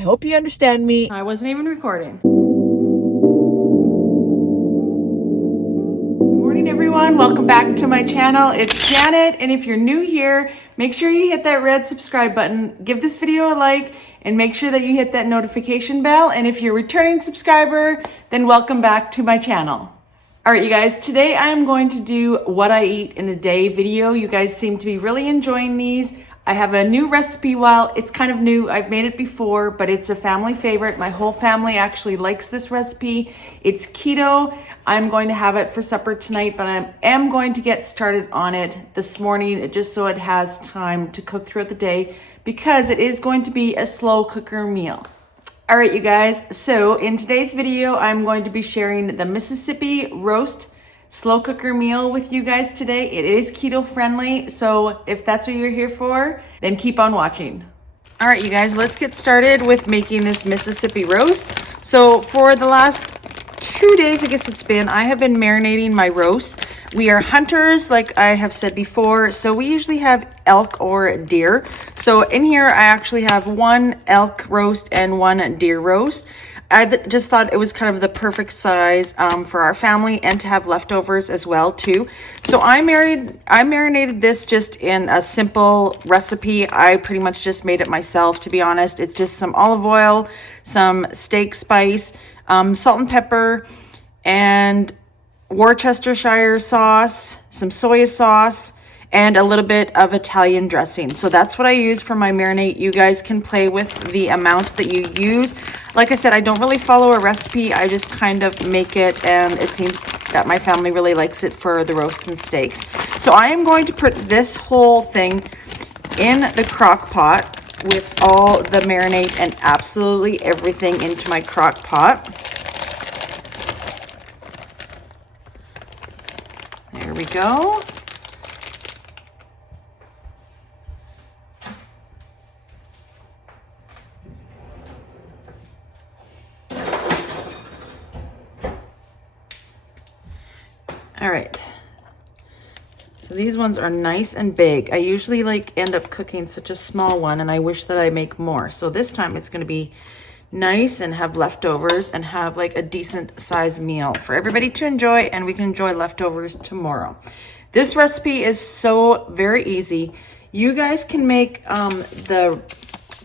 I hope you understand me. I wasn't even recording. Good morning, everyone. Welcome back to my channel. It's Janet, and if you're new here, make sure you hit that red subscribe button, give this video a like, and make sure that you hit that notification bell. And if you're a returning subscriber, then welcome back to my channel. All right, you guys, today I'm going to do what I eat in a day video. You guys seem to be really enjoying these. I have a new recipe. Well, it's kind of new. I've made it before, but it's a family favorite. My whole family actually likes this recipe. It's keto. I'm going to have it for supper tonight, but I am going to get started on it this morning just so it has time to cook throughout the day because it is going to be a slow cooker meal. All right, you guys, so in today's video, I'm going to be sharing the Mississippi roast slow cooker meal with you guys today. It is keto friendly, so if that's what you're here for, then keep on watching. All right, you guys, let's get started with making this Mississippi roast. So for the last 2 days, I guess it's been, I have been marinating my roasts. We are hunters, like I have said before, so we usually have elk or deer. So in here, I actually have one elk roast and one deer roast. I just thought it was kind of the perfect size for our family and to have leftovers as well too. So I marinated this just in a simple recipe. I pretty much just made it myself, to be honest. It's just some olive oil, some steak spice, salt and pepper, and Worcestershire sauce, some soy sauce, and a little bit of Italian dressing. So that's what I use for my marinade. You guys can play with the amounts that you use. Like I said, I don't really follow a recipe. I just kind of make it, and it seems that my family really likes it for the roasts and steaks. So I am going to put this whole thing in the crock pot with all the marinade and absolutely everything into my crock pot. There we go. All right, so these ones are nice and big. I usually end up cooking such a small one, and I wish that I make more. So this time it's going to be nice and have leftovers and have like a decent sized meal for everybody to enjoy, and we can enjoy leftovers tomorrow. This recipe is so very easy. You guys can make the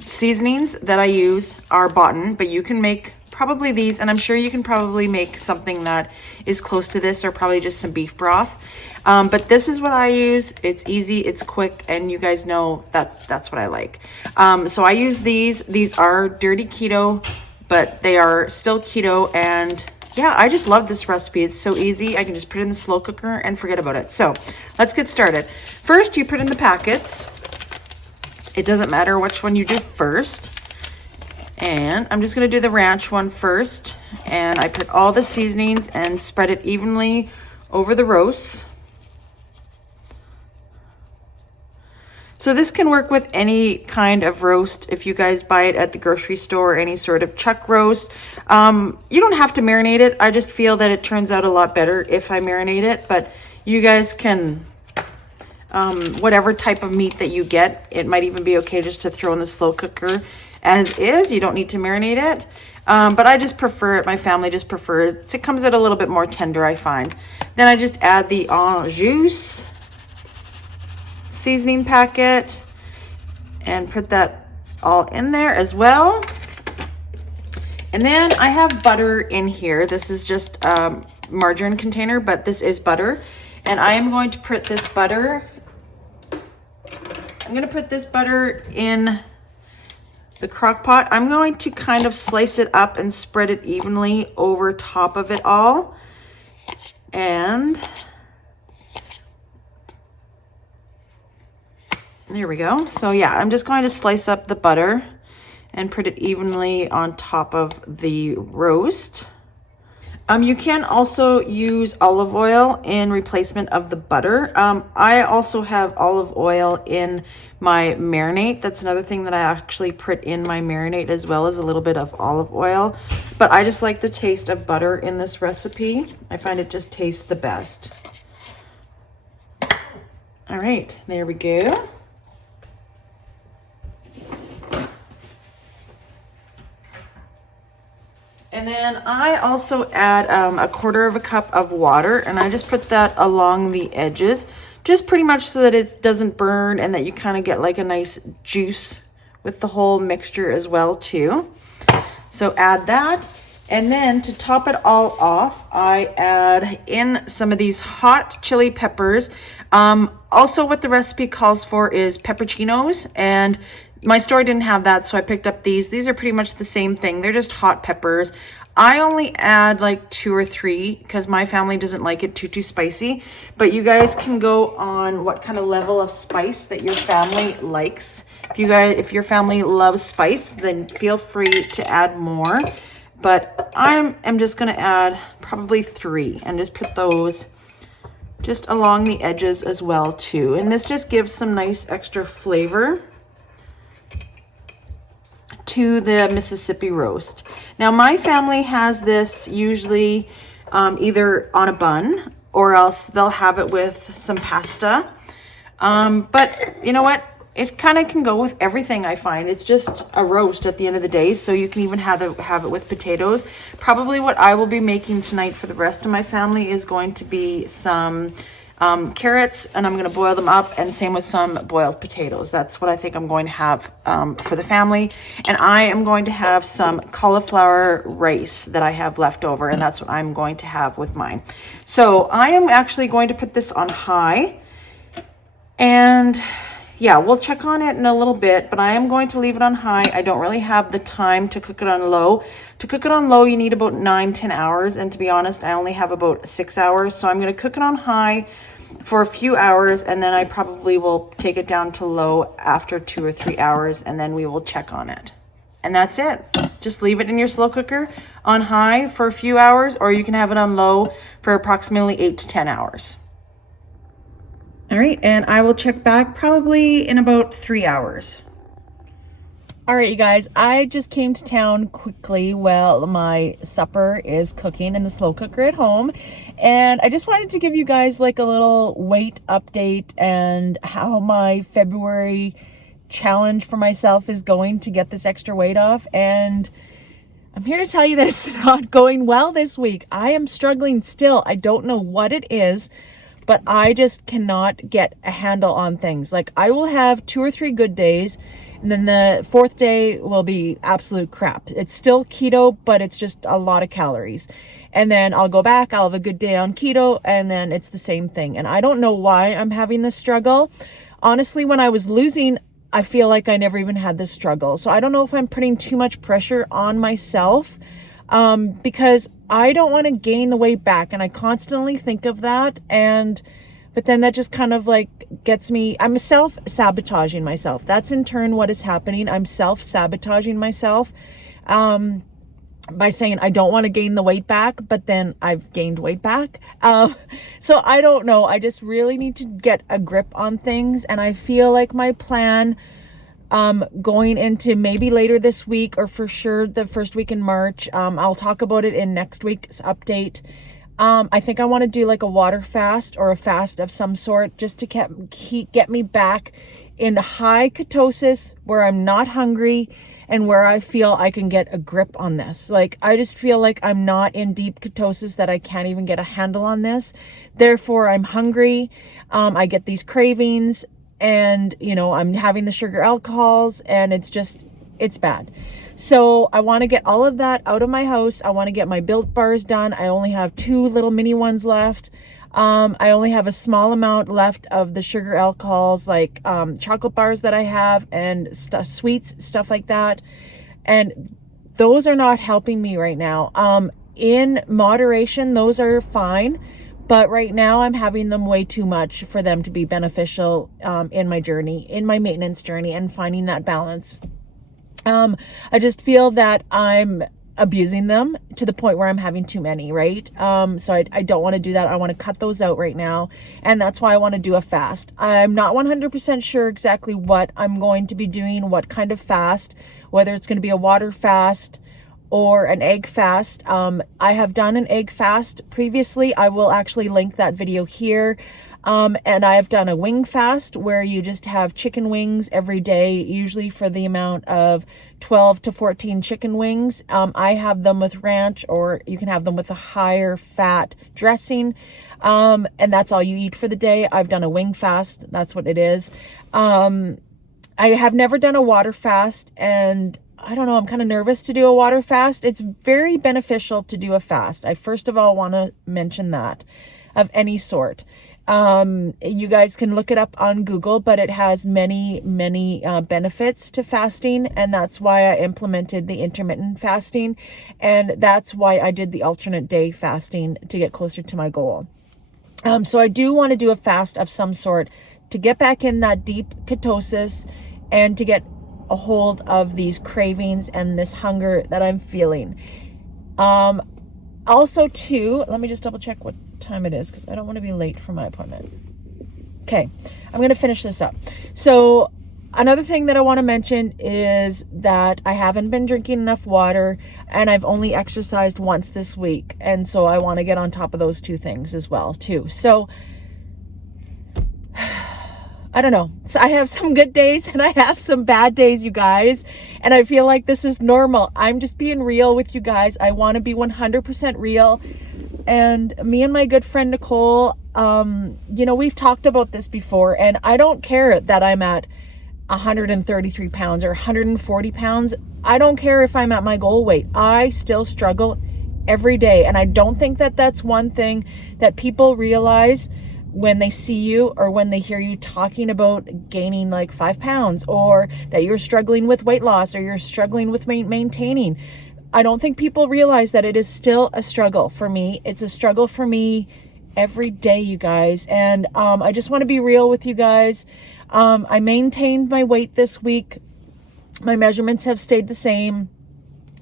seasonings that I use are bought, but you can make probably these, and I'm sure you can probably make something that is close to this, or probably just some beef broth. But this is what I use. It's easy, it's quick, and you guys know that's what I like. So I use these. These are dirty keto, but they are still keto, and yeah, I just love this recipe. It's so easy. I can just put it in the slow cooker and forget about it. So let's get started. First, you put in the packets. It doesn't matter which one you do first. And I'm just going to do the ranch one first. And I put all the seasonings and spread it evenly over the roast. So this can work with any kind of roast. If you guys buy it at the grocery store, any sort of chuck roast. You don't have to marinate it. I just feel that it turns out a lot better if I marinate it. But you guys can, whatever type of meat that you get, it might even be okay just to throw in the slow cooker as is. You don't need to marinate it. But I just prefer it. My family just prefers it. It comes out a little bit more tender, I find. Then I just add the au jus seasoning packet and put that all in there as well. And then I have butter in here. This is just a margarine container, but this is butter. And I am going to put this butter, in the crock pot. I'm going to kind of slice it up and spread it evenly over top of it all. And there we go. So yeah, I'm just going to slice up the butter and put it evenly on top of the roast. You can also use olive oil in replacement of the butter. I also have olive oil in my marinade. That's another thing that I actually put in my marinade, as well as a little bit of olive oil. But I just like the taste of butter in this recipe. I find it just tastes the best. All right, there we go. And then I also add a quarter of a cup of water, and I just put that along the edges, just pretty much so that it doesn't burn and that you kind of get like a nice juice with the whole mixture as well too. So add that. And then to top it all off, I add in some of these hot chili peppers. Also what the recipe calls for is pepperoncinos, and my store didn't have that, so I picked up these. These are pretty much the same thing. They're just hot peppers. I only add like 2 or 3 because my family doesn't like it too spicy, but you guys can go on what kind of level of spice that your family likes. If your family loves spice, then feel free to add more. But I'm just going to add probably 3 and just put those just along the edges as well too. And this just gives some nice extra flavor to the Mississippi roast. Now my family has this usually either on a bun or else they'll have it with some pasta. But you know what? It kind of can go with everything, I find. It's just a roast at the end of the day, so you can even have it with potatoes. Probably what I will be making tonight for the rest of my family is going to be some carrots, and I'm going to boil them up, and same with some boiled potatoes. That's what I think I'm going to have for the family. And I am going to have some cauliflower rice that I have left over, and that's what I'm going to have with mine. So I am actually going to put this on high, and yeah, we'll check on it in a little bit, but I am going to leave it on high. I don't really have the time to cook it on low. To cook it on low, you need about 9-10 hours. And to be honest, I only have about 6 hours. So I'm going to cook it on high for a few hours, and then I probably will take it down to low after 2 or 3 hours, and then we will check on it. And that's it. Just leave it in your slow cooker on high for a few hours, or you can have it on low for approximately 8 to 10 hours. All right, and I will check back probably in about 3 hours. All right, you guys, I just came to town quickly while my supper is cooking in the slow cooker at home. And I just wanted to give you guys like a little weight update and how my February challenge for myself is going to get this extra weight off. And I'm here to tell you that it's not going well this week. I am struggling still. I don't know what it is, but I just cannot get a handle on things. Like I will have 2 or 3 good days, and then the 4th day will be absolute crap. It's still keto, but it's just a lot of calories. And then I'll go back, I'll have a good day on keto, and then it's the same thing. And I don't know why I'm having this struggle. Honestly, when I was losing, I feel like I never even had this struggle. So I don't know if I'm putting too much pressure on myself, because I don't want to gain the weight back, and I constantly think of that, but then that just kind of like gets me, I'm self-sabotaging myself. That's in turn what is happening. I'm self-sabotaging myself by saying I don't want to gain the weight back, but then I've gained weight back. So I don't know. I just really need to get a grip on things, and I feel like my plan going into maybe later this week, or for sure the first week in March. I'll talk about it in next week's update. I think I want to do like a water fast or a fast of some sort, just to get me back in high ketosis where I'm not hungry and where I feel I can get a grip on this. Like, I just feel like I'm not in deep ketosis, that I can't even get a handle on this. Therefore, I'm hungry. I get these cravings, and, you know, I'm having the sugar alcohols, and it's bad. So I want to get all of that out of my house. I want to get my Built bars done. I only have 2 little mini ones left. I only have a small amount left of the sugar alcohols, like chocolate bars that I have, and sweets, stuff like that. And those are not helping me right now. In moderation, those are fine. But right now I'm having them way too much for them to be beneficial in my journey, in my maintenance journey, and finding that balance. I just feel that I'm abusing them to the point where I'm having too many, right? So I don't want to do that. I want to cut those out right now. And that's why I want to do a fast. I'm not 100% sure exactly what I'm going to be doing, what kind of fast, whether it's going to be a water fast or an egg fast. I have done an egg fast previously. I will actually link that video here. And I've done a wing fast where you just have chicken wings every day, usually for the amount of 12 to 14 chicken wings. I have them with ranch, or you can have them with a higher fat dressing. And that's all you eat for the day. I've done a wing fast. That's what it is. I have never done a water fast, and I don't know, I'm kind of nervous to do a water fast. It's very beneficial to do a fast. I first of all want to mention that, of any sort. You guys can look it up on Google, but it has many benefits to fasting, and that's why I implemented the intermittent fasting, and that's why I did the alternate day fasting to get closer to my goal. So I do want to do a fast of some sort to get back in that deep ketosis and to get a hold of these cravings and this hunger that I'm feeling. Also too, let me just double check what time it is, because I don't want to be late for my appointment. Okay, I'm going to finish this up. So another thing that I want to mention is that I haven't been drinking enough water, and I've only exercised once this week. And so I want to get on top of those two things as well too. So I don't know. So I have some good days and I have some bad days, you guys. And I feel like this is normal. I'm just being real with you guys. I want to be 100% real. And me and my good friend Nicole, we've talked about this before, and I don't care that I'm at 133 pounds or 140 pounds. I don't care if I'm at my goal weight. I still struggle every day. And I don't think that that's one thing that people realize when they see you or when they hear you talking about gaining like 5 pounds, or that you're struggling with weight loss, or you're struggling with maintaining. I don't think people realize that it is still a struggle for me. It's a struggle for me every day, you guys. And I just want to be real with you guys. I maintained my weight this week. My measurements have stayed the same.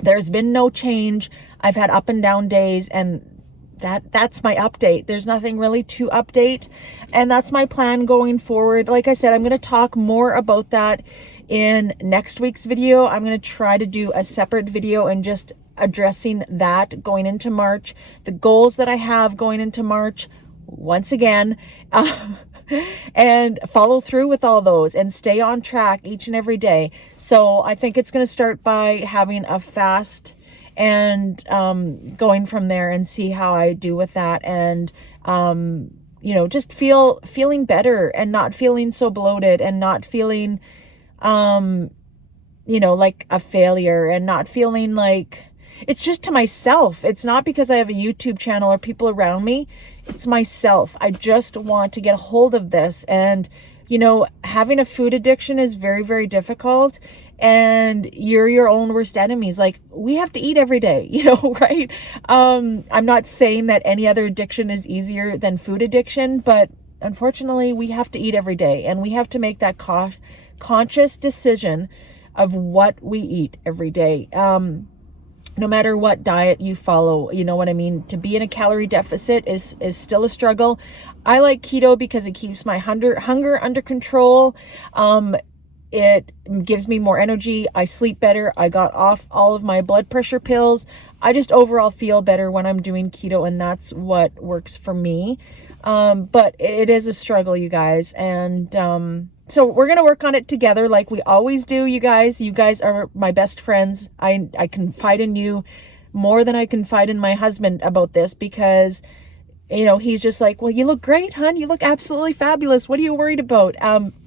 There's been no change. I've had up and down days, and that's my update. There's nothing really to update, and that's my plan going forward. Like I said, I'm going to talk more about that in next week's video. I'm going to try to do a separate video and just addressing that going into March, the goals that I have going into March once again, and follow through with all those and stay on track each and every day. So I think it's going to start by having a fast and going from there and see how I do with that, and just feeling better and not feeling so bloated, and not feeling like a failure, and not feeling like it's just to myself. It's not because I have a YouTube channel or people around me. It's myself. I just want to get a hold of this. And having a food addiction is very, very difficult. And you're your own worst enemies. Like, we have to eat every day, right? I'm not saying that any other addiction is easier than food addiction, but unfortunately we have to eat every day, and we have to make that conscious decision of what we eat every day. No matter what diet you follow, you know what I mean? To be in a calorie deficit is still a struggle. I like keto because it keeps my hunger under control. It gives me more energy. I sleep better. I got off all of my blood pressure pills. I just overall feel better when I'm doing keto, and that's what works for me. But it is a struggle, you guys. And so we're going to work on it together like we always do, you guys. You guys are my best friends. I confide in you more than I confide in my husband about this, because he's just like, well, you look great, hon. You look absolutely fabulous. What are you worried about?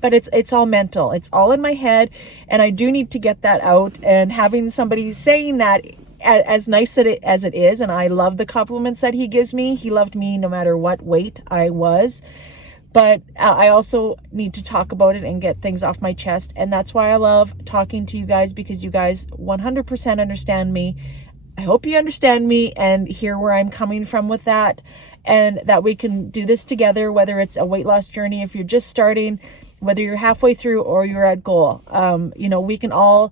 But it's all mental. It's all in my head, and I do need to get that out. And having somebody saying that, as nice as it is, and I love the compliments that he gives me. He loved me no matter what weight I was. But I also need to talk about it and get things off my chest. And that's why I love talking to you guys, because you guys 100% understand me. I hope you understand me and hear where I'm coming from with that, and that we can do this together, whether it's a weight loss journey, if you're just starting, whether you're halfway through or you're at goal. We can all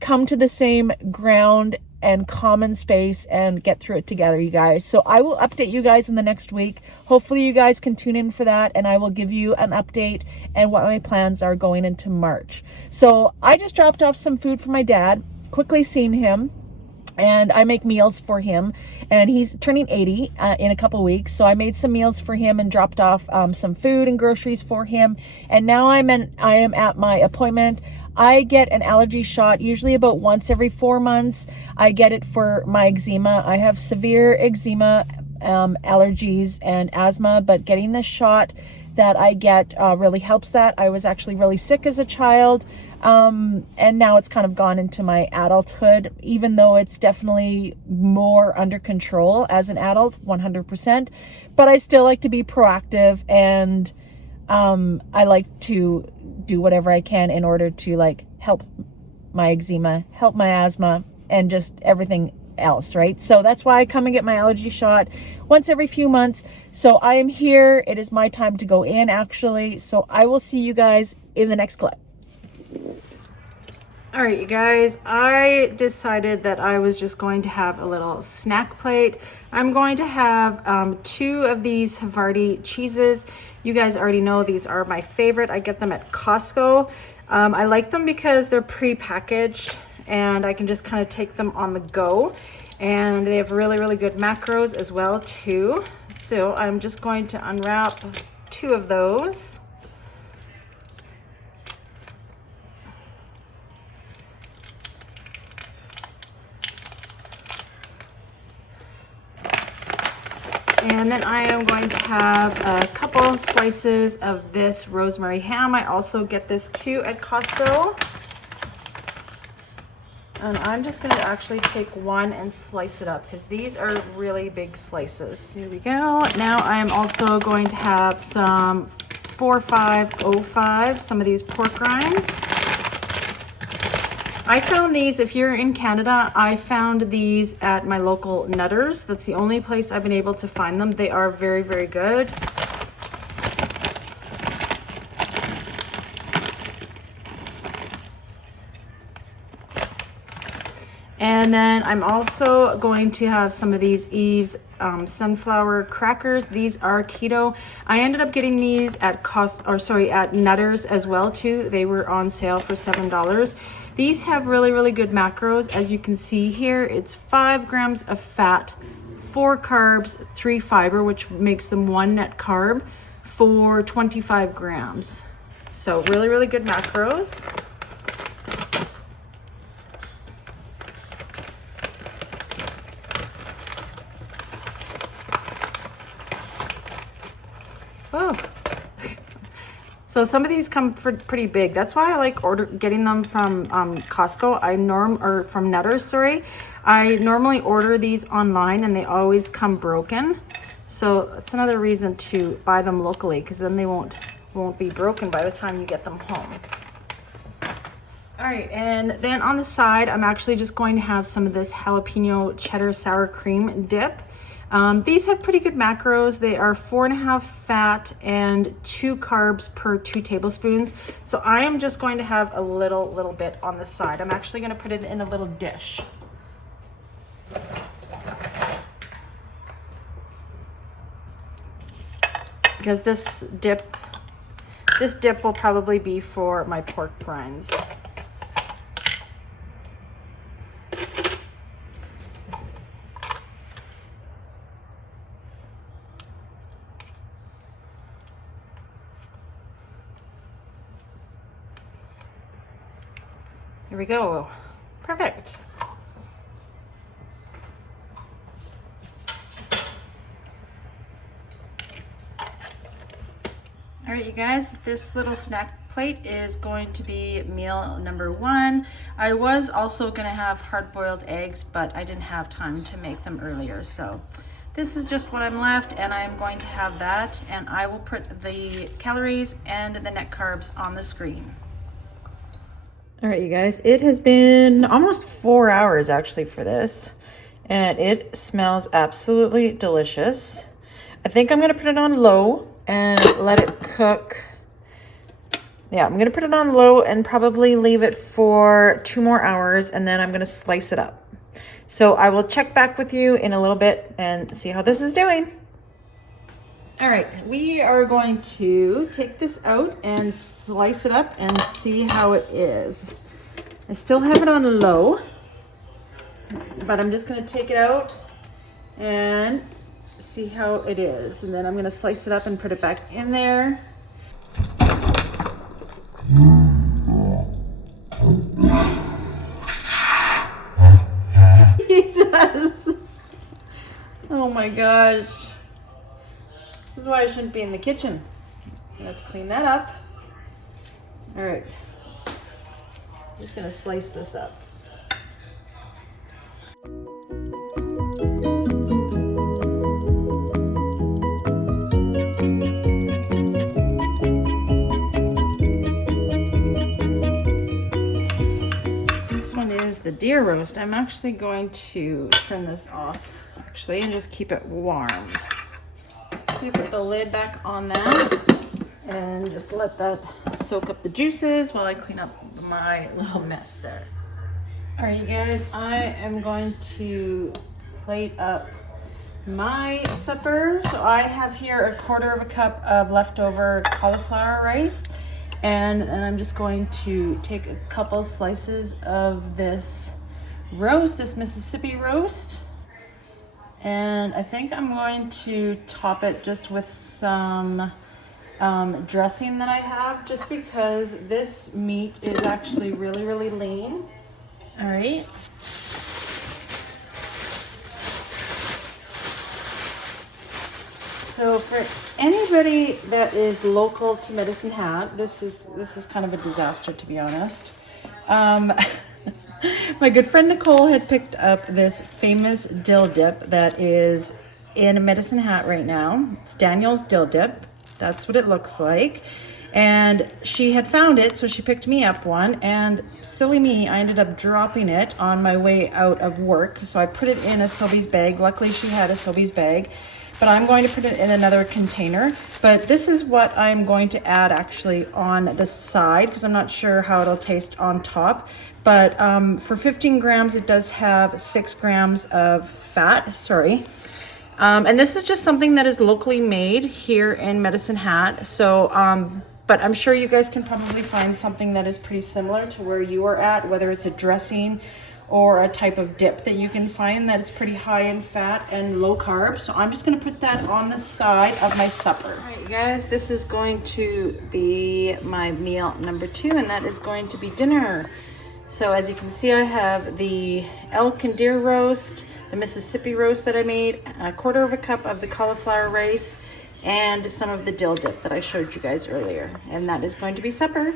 come to the same ground and common space and get through it together, you guys. So I will update you guys in the next week. Hopefully you guys can tune in for that, and I will give you an update and what my plans are going into March. So I just dropped off some food for my dad, quickly seen him. and I make meals for him, and he's turning 80 in a couple weeks. So I made some meals for him and dropped off some food and groceries for him. And now I am at my appointment. I get an allergy shot usually about once every 4 months. I get it for my eczema. I have severe eczema, allergies and asthma, but getting this shot that I get really helps that. I was actually really sick as a child. And now it's kind of gone into my adulthood, even though it's definitely more under control as an adult, 100%. But I still like to be proactive, and I like to do whatever I can in order to like help my eczema, help my asthma, and just everything else, right? So that's why I come and get my allergy shot once every few months. So I am here. It is my time to go in, actually. So I will see you guys in the next clip. All right, you guys, I decided that I was just going to have a little snack plate. I'm going to have 2 of these Havarti cheeses. You guys already know these are my favorite. I get them at Costco. I like them because they're pre-packaged and I can just kind of take them on the go. And they have really, really good macros as well too. So I'm just going to unwrap 2 of those. And then I am going to have a couple slices of this rosemary ham. I also get this too at Costco. And I'm just going to actually take one and slice it up because these are really big slices. Here we go. Now I am also going to have some 4505, some of these pork rinds. I found these, if you're in Canada, I found these at my local Nutters. That's the only place I've been able to find them. They are very, very good. And then I'm also going to have some of these Eve's sunflower crackers. These are keto. I ended up getting these at at Nutters as well too. They were on sale for $7. These have really, really good macros. As you can see here, it's 5 grams of fat, 4 carbs, 3 fiber, which makes them 1 net carb for 25 grams. So really, really good macros. Oh. So some of these come for pretty big. That's why I like getting them from Costco. Or from Nutters, sorry. I normally order these online and they always come broken. So that's another reason to buy them locally, because then they won't be broken by the time you get them home. All right, and then on the side, I'm actually just going to have some of this jalapeno cheddar sour cream dip. These have pretty good macros. They are 4.5 fat and 2 carbs per 2 tablespoons. So I am just going to have a little bit on the side. I'm actually going to put it in a little dish. Because this dip will probably be for my pork rinds. Here we go. Perfect. All right, you guys, this little snack plate is going to be meal number 1. I was also going to have hard-boiled eggs, but I didn't have time to make them earlier. So this is just what I'm left, and I'm going to have that, and I will put the calories and the net carbs on the screen. All right, you guys, it has been almost 4 hours actually for this, and it smells absolutely delicious. I think I'm gonna put it on low and let it cook. Yeah, I'm gonna put it on low and probably leave it for 2 more hours, and then I'm gonna slice it up. So I will check back with you in a little bit and see how this is doing. All right, we are going to take this out and slice it up and see how it is. I still have it on low. but I'm just gonna take it out and see how it is. And then I'm gonna slice it up and put it back in there. Jesus! Oh my gosh. This is why I shouldn't be in the kitchen. I have to clean that up. All right. I'm just gonna slice this up. This one is the deer roast. I'm actually going to turn this off actually and just keep it warm. We put the lid back on that and just let that soak up the juices while I clean up my little mess there. All right, you guys, I am going to plate up my supper. So I have here 1/4 cup of leftover cauliflower rice, and then I'm just going to take a couple slices of this roast, this Mississippi roast. And I think I'm going to top it just with some dressing that I have, just because this meat is actually really, really lean. All right. So for anybody that is local to Medicine Hat, this is kind of a disaster, to be honest. My good friend Nicole had picked up this famous dill dip that is in Medicine Hat right now. It's Daniel's dill dip. That's what it looks like. And she had found it, so she picked me up one, and silly me, I ended up dropping it on my way out of work. So I put it in a Sobeys bag. Luckily she had a Sobeys bag, but I'm going to put it in another container. But this is what I'm going to add actually on the side, because I'm not sure how it'll taste on top. But for 15 grams, it does have 6 grams of fat, sorry. And this is just something that is locally made here in Medicine Hat. So, but I'm sure you guys can probably find something that is pretty similar to where you are at, whether it's a dressing or a type of dip that you can find that is pretty high in fat and low carb. So I'm just gonna put that on the side of my supper. All right, you guys, this is going to be my meal number 2, and that is going to be dinner. So as you can see, I have the elk and deer roast, the Mississippi roast that I made, 1/4 cup of the cauliflower rice, and some of the dill dip that I showed you guys earlier. And that is going to be supper.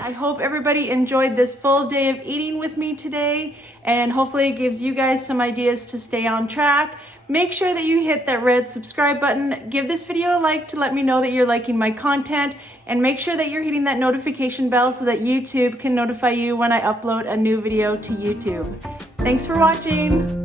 I hope everybody enjoyed this full day of eating with me today, and hopefully it gives you guys some ideas to stay on track. Make sure that you hit that red subscribe button. Give this video a like to let me know that you're liking my content, and make sure that you're hitting that notification bell so that YouTube can notify you when I upload a new video to YouTube. Thanks for watching.